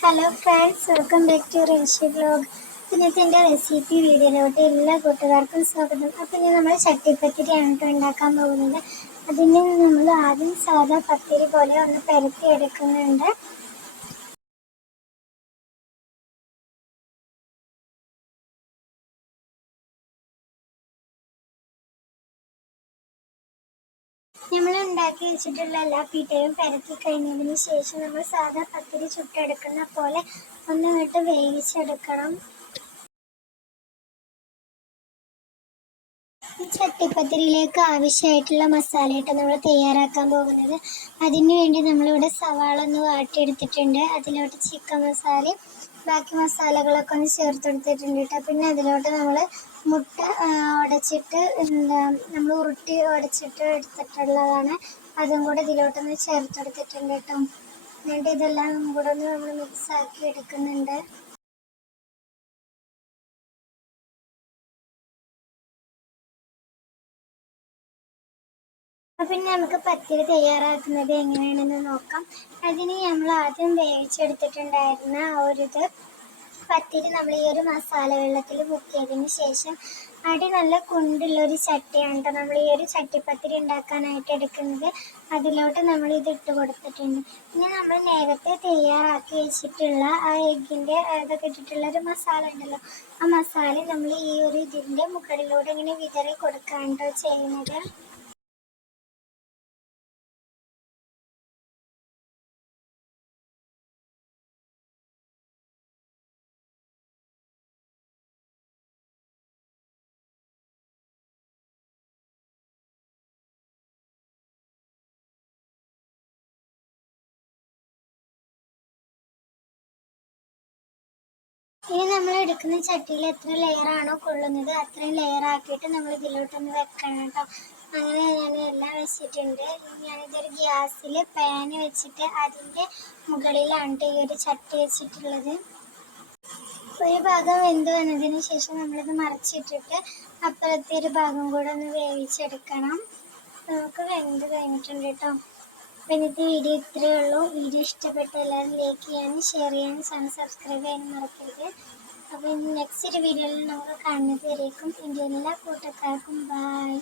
Hello friends welcome back to Reshya blog ഇന്നത്തെ എന്റെ recipe വീഡിയോയിലോട്ട് എല്ലാ കൂട്ടുകാർക്കും സ്വാഗതം. അപ്പം ഇനി നമ്മൾ ചട്ടിപ്പത്തിരിയാണ് കേട്ടോ ഉണ്ടാക്കാൻ പോകുന്നത്. അതിന് നമ്മൾ ആദ്യം സാധാ പത്തിരി പോലെ ഒന്ന് പരത്തി എടുക്കുന്നുണ്ട്. നമ്മൾ ഉണ്ടാക്കി വെച്ചിട്ടുള്ള എല്ലാ പീട്ടയും പരത്തി കഴിഞ്ഞതിന് ശേഷം നമ്മൾ സാധാ പത്തിരി ചുട്ടെടുക്കുന്ന പോലെ ഒന്ന് വിട്ട് വേവിച്ചെടുക്കണം. ചട്ടിപ്പത്തിരിയിലേക്ക് ആവശ്യമായിട്ടുള്ള മസാലയിട്ട് നമ്മൾ തയ്യാറാക്കാൻ പോകുന്നത്. അതിന് വേണ്ടി നമ്മളിവിടെ സവാള ഒന്ന് വാട്ടിയെടുത്തിട്ടുണ്ട്. അതിലോട്ട് ചിക്കൻ മസാലയും ബാക്കി മസാലകളൊക്കെ ഒന്ന് ചേർത്തെടുത്തിട്ടുണ്ട് കേട്ടോ. പിന്നെ അതിലോട്ട് നമ്മൾ മുട്ട ഉടച്ചിട്ട് എന്താ നമ്മൾ ഉരുട്ടി ഉടച്ചിട്ട് എടുത്തിട്ടുള്ളതാണ്. അതും കൂടെ ഇതിലോട്ടൊന്ന് ചേർത്തെടുത്തിട്ടുണ്ട് കേട്ടോ. എന്നിട്ട് ഇതെല്ലാം കൂടെ ഒന്ന് നമ്മൾ മിക്സ് ആക്കി എടുക്കുന്നുണ്ട്. അപ്പം ഇനി നമുക്ക് പത്തിരി തയ്യാറാക്കുന്നത് എങ്ങനെയാണെന്ന് നോക്കാം. അതിന് നമ്മൾ ആദ്യം വേവിച്ചെടുത്തിട്ടുണ്ടായിരുന്ന ആ ഒരു ഇത് പത്തിരി നമ്മൾ ഈ ഒരു മസാല വെള്ളത്തിൽ മുക്കിയതിന് ശേഷം അടി നല്ല കുണ്ടുള്ള ഒരു ചട്ടിയാണ് കേട്ടോ നമ്മൾ ഈ ഒരു ചട്ടിപ്പത്തിരി ഉണ്ടാക്കാനായിട്ട് എടുക്കുന്നത്. അതിലോട്ട് നമ്മൾ ഇത് ഇട്ട് കൊടുത്തിട്ടുണ്ട്. പിന്നെ നമ്മൾ നേരത്തെ തയ്യാറാക്കി വെച്ചിട്ടുള്ള ആ എഗ്ഗിന്റെ ഇതൊക്കെ ഇട്ടിട്ടുള്ള ഒരു മസാല ഉണ്ടല്ലോ ആ മസാല നമ്മൾ ഈ ഒരു ഇതിന്റെ മുകളിലൂടെ ഇങ്ങനെ വിതറി കൊടുക്കാണ്ടോ ചെയ്യുന്നത്. ഇനി നമ്മൾ എടുക്കുന്ന ചട്ടിയിൽ എത്ര ലെയർ ആണോ കൊള്ളുന്നത് അത്രയും ലെയർ ആക്കിയിട്ട് നമ്മൾ ഇതിലോട്ടൊന്ന് വെക്കണം കേട്ടോ അങ്ങനെ ഞാൻ എല്ലാം വെച്ചിട്ടുണ്ട്. ഞാനിതൊരു ഗ്യാസിൽ പാന് വെച്ചിട്ട് അതിന്റെ മുകളിലാണ് ഈ ഒരു ചട്ടി വെച്ചിട്ടുള്ളത്. ഒരു ഭാഗം വെന്ത് വന്നതിന് ശേഷം നമ്മളിത് മറിച്ചിട്ടിട്ട് അപ്പുറത്തെ ഒരു ഭാഗം കൂടെ ഒന്ന് വേവിച്ചെടുക്കണം. നമുക്ക് വെന്ത് കഴിഞ്ഞിട്ടുണ്ട് കേട്ടോ അപ്പം വീഡിയോ ഇത്രയേ ഉള്ളൂ. വീഡിയോ ഇഷ്ടപ്പെട്ട എല്ലാവരും ലൈക്ക് ചെയ്യാനും ഷെയർ ചെയ്യാനും സബ്സ്ക്രൈബ് ചെയ്യാനും മറക്കരുത്. അപ്പോൾ നെക്സ്റ്റ് ഒരു വീഡിയോയിൽ നമുക്ക് കാണുന്നത് വരേക്കും. എന്റെ എല്ലാ കൂട്ടക്കാർക്കും ബൈ